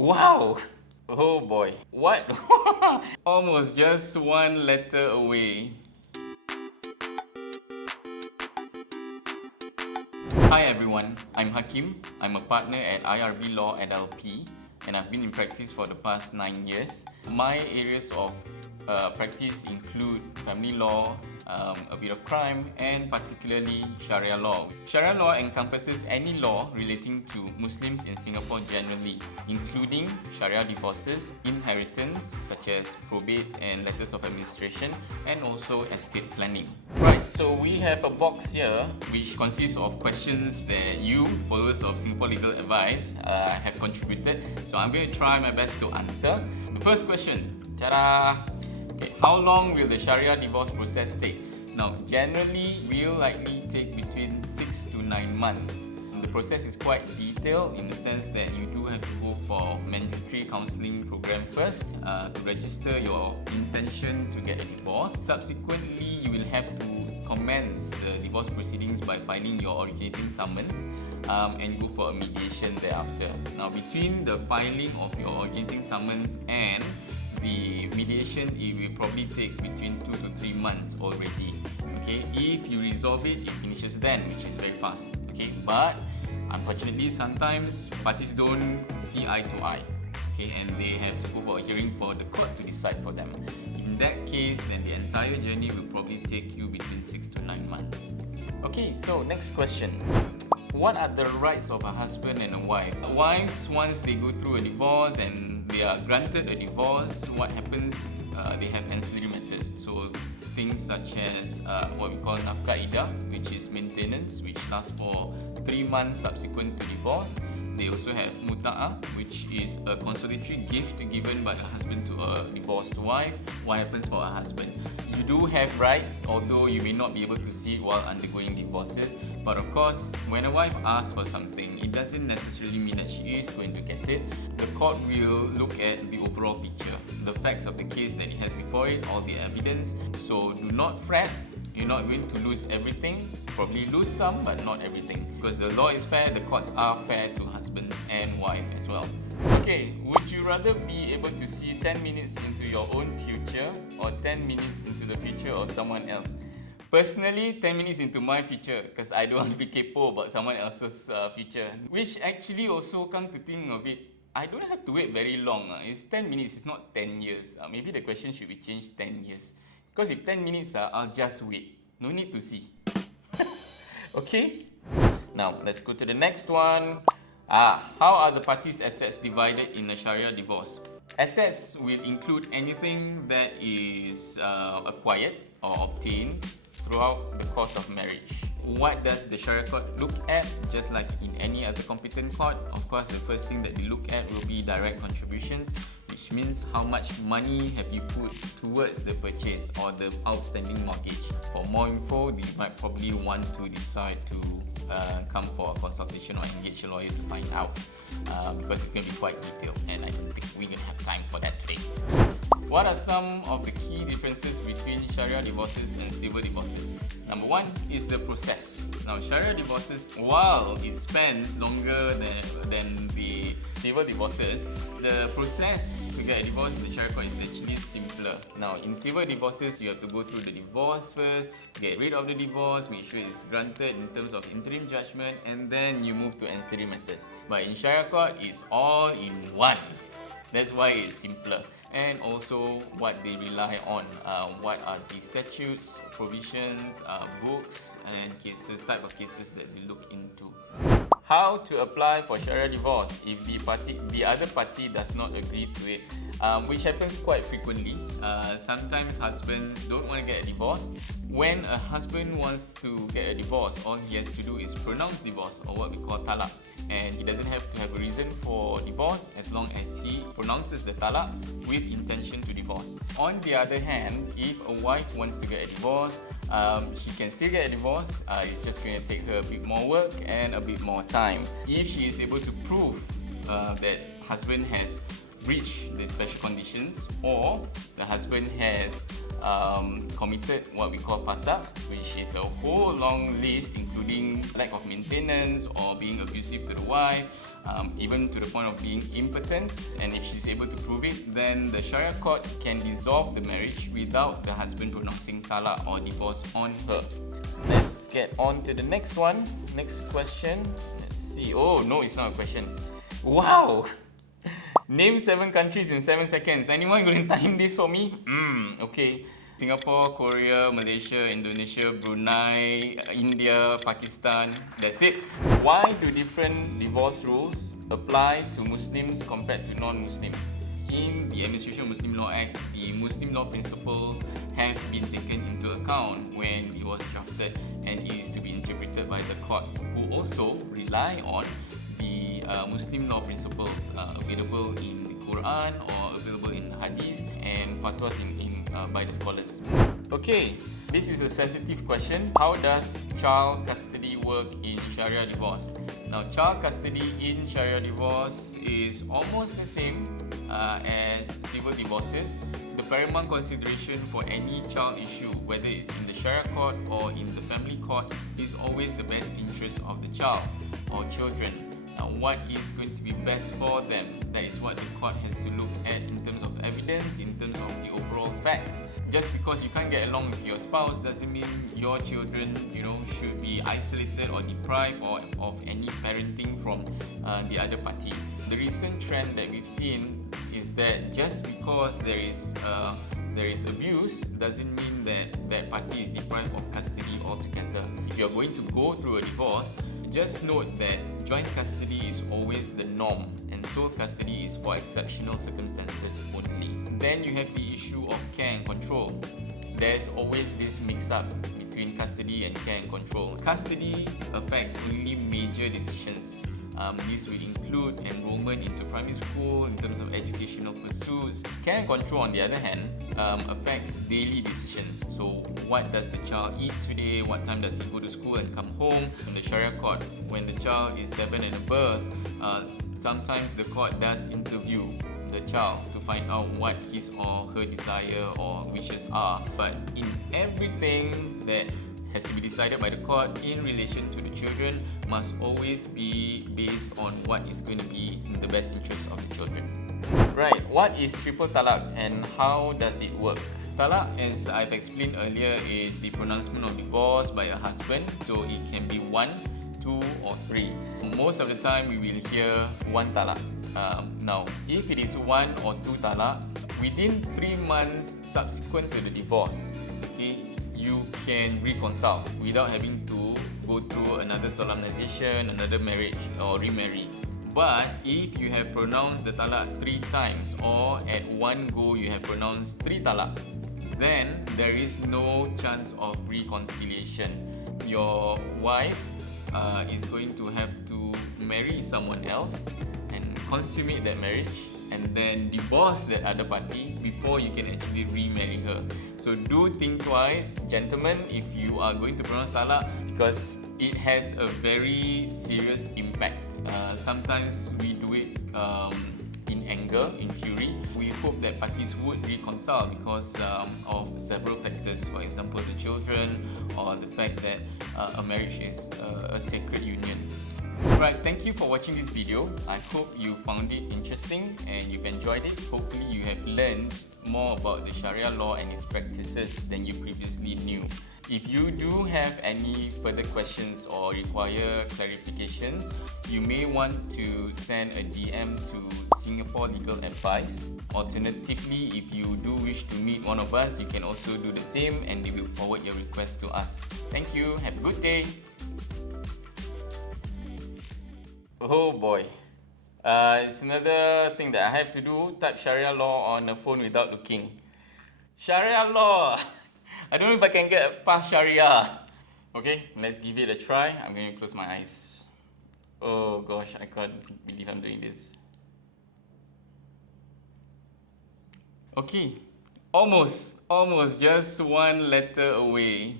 Wow! Oh boy. What? Almost just one letter away. Hi everyone, I'm Hakim. I'm a partner at IRB Law LLP and I've been in practice for the past 9 years. My areas of practice include family law, a bit of crime, and particularly Sharia law. Sharia law encompasses any law relating to Muslims in Singapore generally, including Sharia divorces, inheritance such as probates and letters of administration, and also estate planning. Right, so we have a box here which consists of questions that you, followers of Singapore Legal Advice, have contributed. So I'm going to try my best to answer. The first question, ta-da! Okay, how long will the Sharia divorce process take? Now, generally, will likely take between 6 to 9 months. The process is quite detailed in the sense that you do have to go for mandatory counselling program first to register your intention to get a divorce. Subsequently, you will have to commence the divorce proceedings by filing your originating summons and go for a mediation thereafter. Now, between the filing of your originating summons and the mediation, it will probably take between 2 to 3 months already. Okay, if you resolve it, it finishes then, which is very fast. Okay, but unfortunately, sometimes parties don't see eye to eye. Okay, and they have to go for a hearing for the court to decide for them. In that case, then the entire journey will probably take you between 6 to 9 months. Okay, so next question. What are the rights of a husband and a wife? Wives, once they go through a divorce and they are granted a divorce, what happens? They have ancillary matters. So things such as what we call nafkah, which is maintenance, which lasts for 3 months subsequent to divorce. They also have muta'ah, which is a consolatory gift given by the husband to a divorced wife. What happens for a husband? You do have rights, although you may not be able to see it while undergoing divorces. But of course, when a wife asks for something, it doesn't necessarily mean that she is going to get it. The court will look at the overall picture, the facts of the case that it has before it, all the evidence. So do not fret. You're not going to lose everything. Probably lose some, but not everything. Because the law is fair, the courts are fair to husbands and wife as well. Okay, would you rather be able to see 10 minutes into your own future or 10 minutes into the future of someone else? Personally, 10 minutes into my future because I don't want to be kepo about someone else's future. Which actually also come to think of it, I don't have to wait very long. It's 10 minutes, it's not 10 years. Maybe the question should be changed 10 years. Because if 10 minutes, I'll just wait. No need to see. Okay? Now, let's go to the next one. How are the parties' assets divided in a Sharia divorce? Assets will include anything that is acquired or obtained throughout the course of marriage. What does the Sharia Court look at? Just like in any other competent court, of course, the first thing that they look at will be direct contributions, which means how much money have you put towards the purchase or the outstanding mortgage. For more info, you might probably want to decide to come for a consultation or engage a lawyer to find out because it's going to be quite detailed and I don't think we're going to have time for that today. What are some of the key differences between Sharia divorces and civil divorces? Number one is the process. Now, Sharia divorces, while it spans longer than the civil divorces, the process to get a divorce in the Sharia court is actually simpler. Now, in civil divorces, you have to go through the divorce first, get rid of the divorce, make sure it's granted in terms of interim judgment, and then you move to ancillary matters. But in Sharia court, it's all in one. That's why it's simpler. And also what they rely on, what are the statutes, provisions, books and cases, type of cases that they look into. How to apply for Sharia divorce if the other party does not agree to it, which happens quite frequently. Sometimes husbands don't want to get a divorce. When a husband wants to get a divorce, all he has to do is pronounce divorce, or what we call talak. And he doesn't have to have a reason for divorce as long as he pronounces the talak with intention to divorce. On the other hand, if a wife wants to get a divorce, she can still get a divorce. It's just going to take her a bit more work and a bit more time. If she is able to prove that husband has breached the special conditions, or the husband has committed what we call fasaq, which is a whole long list including lack of maintenance or being abusive to the wife, even to the point of being impotent. And if she's able to prove it, then the Syariah Court can dissolve the marriage without the husband pronouncing talaq or divorce on her. Let's get on to the next one. Next question. Let's see. Oh no, it's not a question. Wow! Name 7 countries in 7 seconds. Anyone going to time this for me? Okay. Singapore, Korea, Malaysia, Indonesia, Brunei, India, Pakistan. That's it. Why do different divorce rules apply to Muslims compared to non-Muslims? In the Administration of Muslim Law Act, the Muslim law principles have been taken into account when it was drafted, and it is to be interpreted by the courts, who also rely on the Muslim law principles available in the Quran or available in Hadith and fatwas by the scholars. Okay, this is a sensitive question. How does child custody work in Sharia divorce? Now, child custody in Sharia divorce is almost the same as civil divorces. The paramount consideration for any child issue, whether it's in the Sharia court or in the family court, is always the best interest of the child or children. Now, what is going to be best for them? That is what the court has to look at in terms of evidence, in terms of the overall facts. Just because you can't get along with your spouse doesn't mean your children, should be isolated or deprived of any parenting from the other party. The recent trend that we've seen is that just because there is abuse doesn't mean that that party is deprived of custody altogether. If you're going to go through a divorce, just note that joint custody is always the norm, and sole custody is for exceptional circumstances only. Then you have the issue of care and control. There's always this mix-up between custody and care and control. Custody affects only major decisions. This will include enrollment into primary school in terms of educational pursuits. Care and control, on the other hand, affects daily decisions. So what does the child eat today? What time does he go to school and come home? In the Sharia court, when the child is 7 and above, sometimes the court does interview the child to find out what his or her desire or wishes are. But in everything that has to be decided by the court in relation to the children must always be based on what is going to be in the best interest of the children. Right, what is triple talaq and how does it work? Talaq, as I've explained earlier, is the pronouncement of divorce by a husband, so it can be 1, 2 or 3. Most of the time we will hear 1 talaq. Now, if it is 1 or 2 talaq, within 3 months subsequent to the divorce, you can reconcile without having to go through another solemnization, another marriage or remarry. But if you have pronounced the talaq 3 times or at one go you have pronounced 3 talaq, then there is no chance of reconciliation. Your wife is going to have to marry someone else and consummate that marriage and then divorce that other party before you can actually remarry her. So do think twice, gentlemen, if you are going to pronounce talaq, because it has a very serious impact. Sometimes we do it in anger, in fury. We hope that parties would reconcile because of several factors. For example, the children or the fact that a marriage is a sacred union. Right, thank you for watching this video. I hope you found it interesting and you've enjoyed it. Hopefully you have learned more about the Sharia law and its practices than you previously knew. If you do have any further questions or require clarifications, you may want to send a DM to Singapore Legal Advice. Alternatively, if you do wish to meet one of us, you can also do the same and they will forward your request to us. Thank you, have a good day. Oh boy, it's another thing that I have to do, type Sharia law on the phone without looking. Sharia law! I don't know if I can get past Sharia. Okay, let's give it a try. I'm going to close my eyes. Oh gosh, I can't believe I'm doing this. Okay, almost, just one letter away.